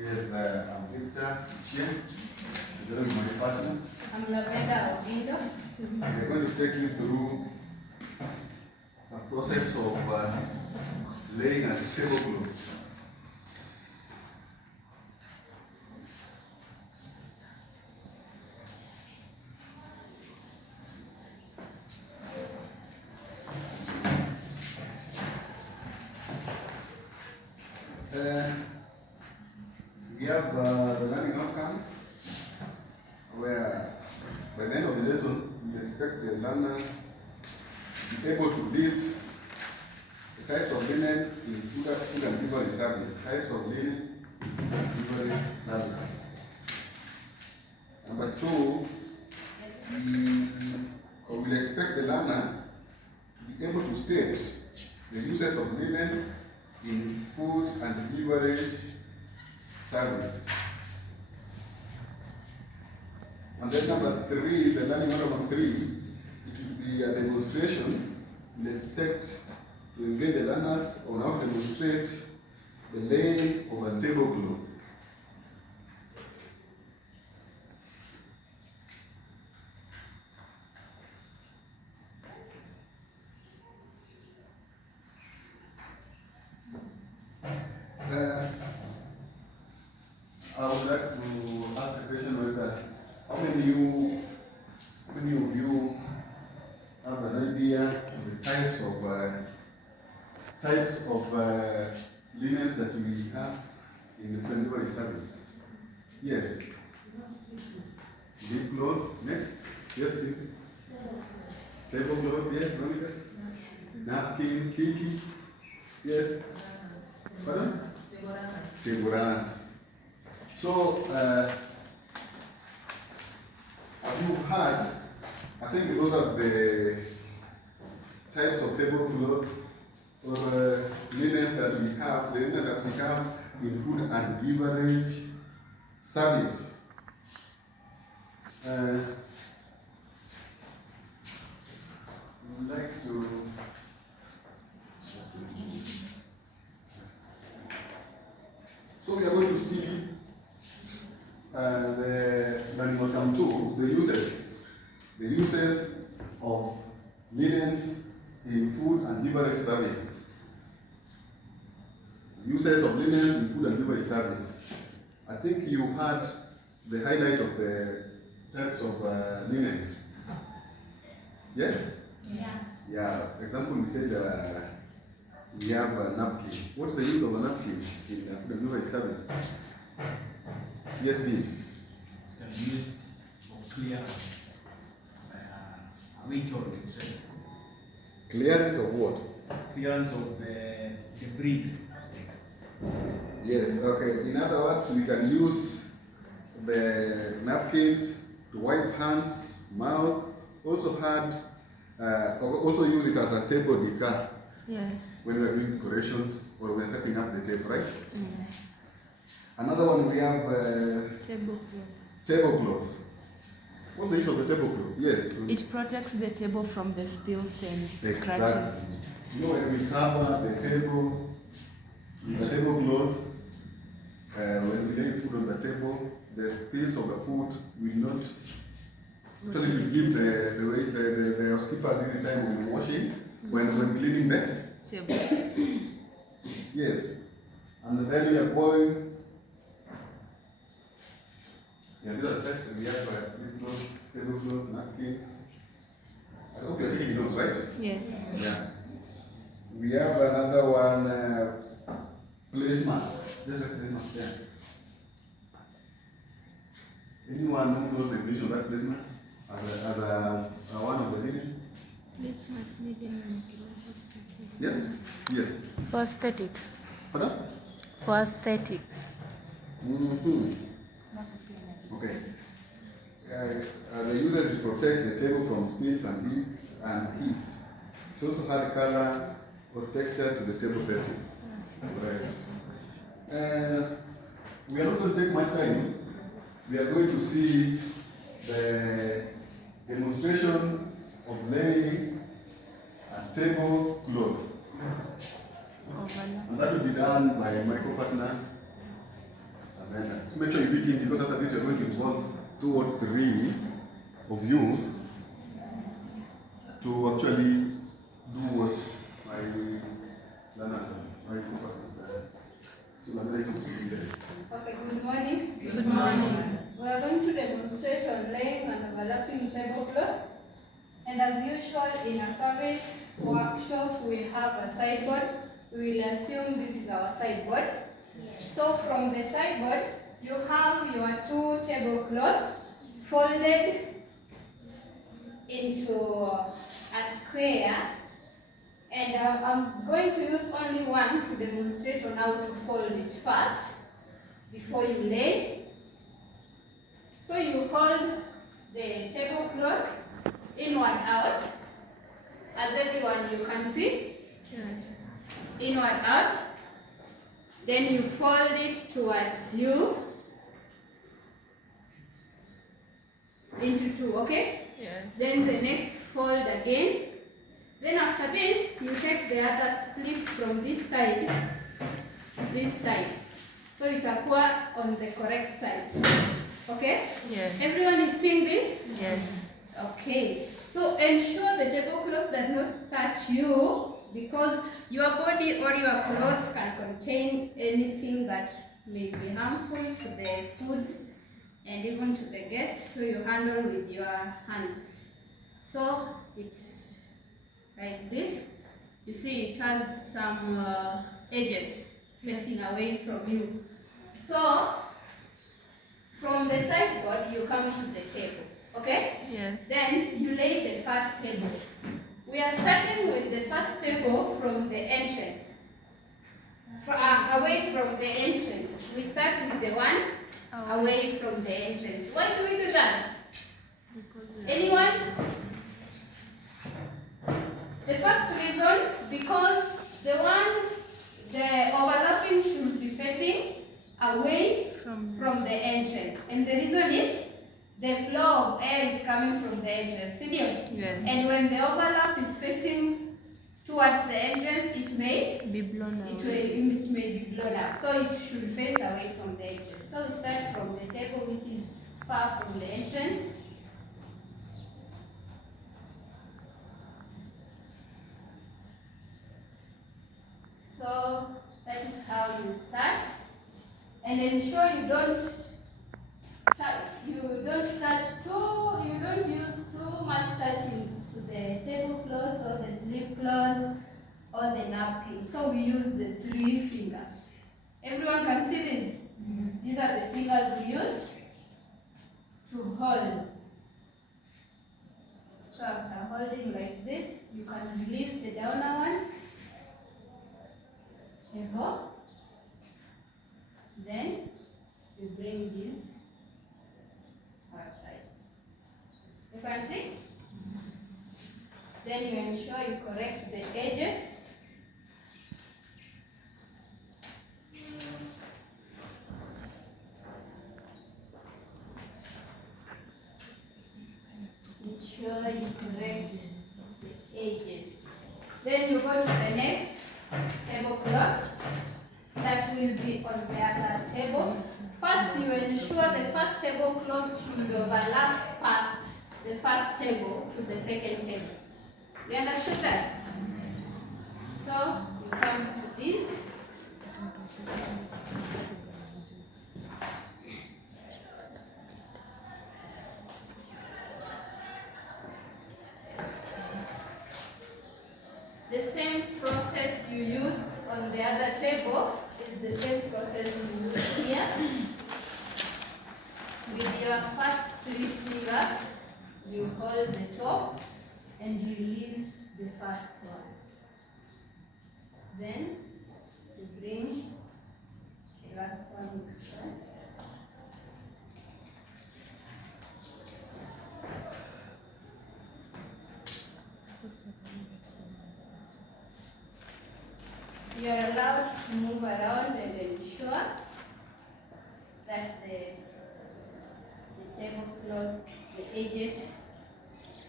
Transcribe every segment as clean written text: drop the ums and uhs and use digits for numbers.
Yes, I'm Victor Chien, together with my partner. I'm Lavenda Odindo. We're going to take you through the process of laying a tablecloth. We have the learning outcomes where by the end of the lesson we expect the learner to be able to list the types of linen in food and delivery service, types of linen in delivery service. Number two, we will expect the learner to be able to state the uses of linen in food and beverage service. And then number three, the learning number three, it will be a demonstration. We expect to engage the learners on how to demonstrate the laying of a tablecloth. I would like to ask a question whether how many of you have an idea of the types of linens that we have in the delivery service? Yes. Sleep cloth. Next. Yes. Tablecloth. Yes. Napkin. Kiki. Yes. Pardon? Temporanas. So, have you heard? I think those are the types of tablecloths or linens that we have, the linens that we have in food and beverage service. I would like to. So we are going to see the learning outcome 2, the uses of linens in food and beverage service. Uses of linens in food and beverage service. I think you had the highlight of the types of linens. Yes? Yes. Yeah. Example, we said we have a napkin. What's the use of a napkin in food and beverage service? Yes, B. It's used for clearance, weight of the dress. Clearance of what? Clearance of the debris. Yes, okay. In other words, we can use the napkins to wipe hands, mouth. Also use it as a table decor. Yes. When we are doing decorations or when setting up the table, right? Yes. Another one we have tablecloth. What's the use of the tablecloth? Yes. It protects the table from the spills and scratches. Exactly. You know, when we cover the table with the tablecloth, when we lay food on the table, the spills of the food will not. Actually, to give the housekeepers easy time when washing, when cleaning the Table. yes. And then we are going. Yeah, these are the types we have sleep cloth, tablecloth, napkins. I hope you're taking notes, right? Yes. Yeah. We have another one, placemats. There's a placemat there. Anyone who knows the definition of that placemat as one of the linens? Yes? Yes. For aesthetics. Pardon? For aesthetics. Mm-hmm. Okay. The user is protect the table from spills and heat. It also had color or texture to the table setting. Right. We are not going to take much time. We are going to see the demonstration of laying a tablecloth. And that will be done by my co-partner. And make sure you begin, because after this we are going to involve 2 or 3 of you to actually do what my learner, my purpose is there. So Madam, you can begin. Okay, good morning. Good morning. We are going to demonstrate on laying and overlapping tablecloth. And as usual in a service workshop, we have a sideboard. We will assume this is our sideboard. So from the sideboard, you have your 2 tablecloths folded into a square. And I'm going to use only one to demonstrate on how to fold it first before you lay. So you hold the tablecloth inward out, as everyone you can see, inward out. Then you fold it towards you into 2, okay? Yes. Then the next fold again. Then after this, you take the other slip from this side to this side. So it appears on the correct side. Okay? Yes. Everyone is seeing this? Yes. Okay. So ensure the tablecloth does not touch you, because your body or your clothes can contain anything that may be harmful to the foods and even to the guests. So you handle with your hands. So it's like this. You see it has some edges facing away from you. So from the sideboard you come to the table, okay? Yes. Then you lay the first table. We are starting with the first table from the entrance. Away from the entrance. We start with the one away from the entrance. Why do we do that? Anyone? The first reason, because the overlapping should be facing away from the entrance. And the reason is the flow of air is coming from the entrance. Yes. And when the overlap is facing towards the entrance, it may Be blown it away. may be blown out. So it should face away from the entrance. So we start from the table which is far from the entrance. So that is how you start. And ensure you don't use too much touchings to the tablecloth or the sleeve cloth or the napkin. So we use the 3 fingers. Everyone can see this? These are the fingers we use to hold. So after holding like this, you can release the downer one. Then you bring this outside. You can see? Then you ensure you correct the edges. Ensure you correct the edges. Then you go to the next tablecloth that will be on the other table. First, you ensure the first tablecloth should overlap past the first table to the second table. You understood that? So, you come to this. The same process you used on the other table is the same process you use here. With your first 3 fingers, you hold the top and release the first one. Then you bring the last one inside. You are allowed to move around and ensure that the tablecloth, the edges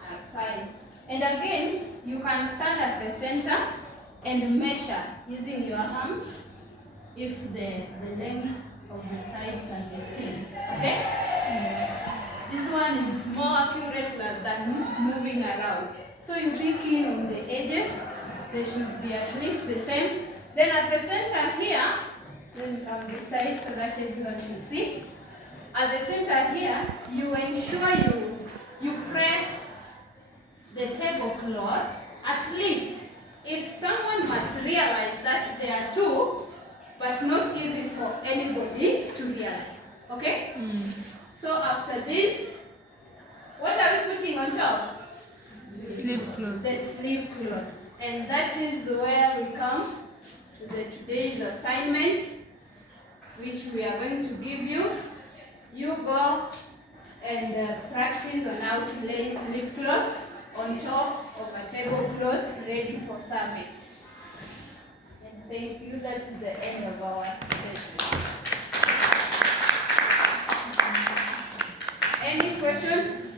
are fine. And again, you can stand at the center and measure using your arms if the length of the sides are the same. moving around. So you be keen on the edges. They should be at least the same. Then at the center here, let me come this side so that everyone can see. At the center here, you ensure you press the tablecloth. At least, if someone must realize that there are two, but not easy for anybody to realize. Okay? So after this, what are we putting on top? Sleep clothes. The sleep cloth. And that is where we come to today's assignment, which we are going to give you. You go and practice on how to lay sleep cloth on top of a tablecloth ready for service. And thank you. That is the end of our session. Any question?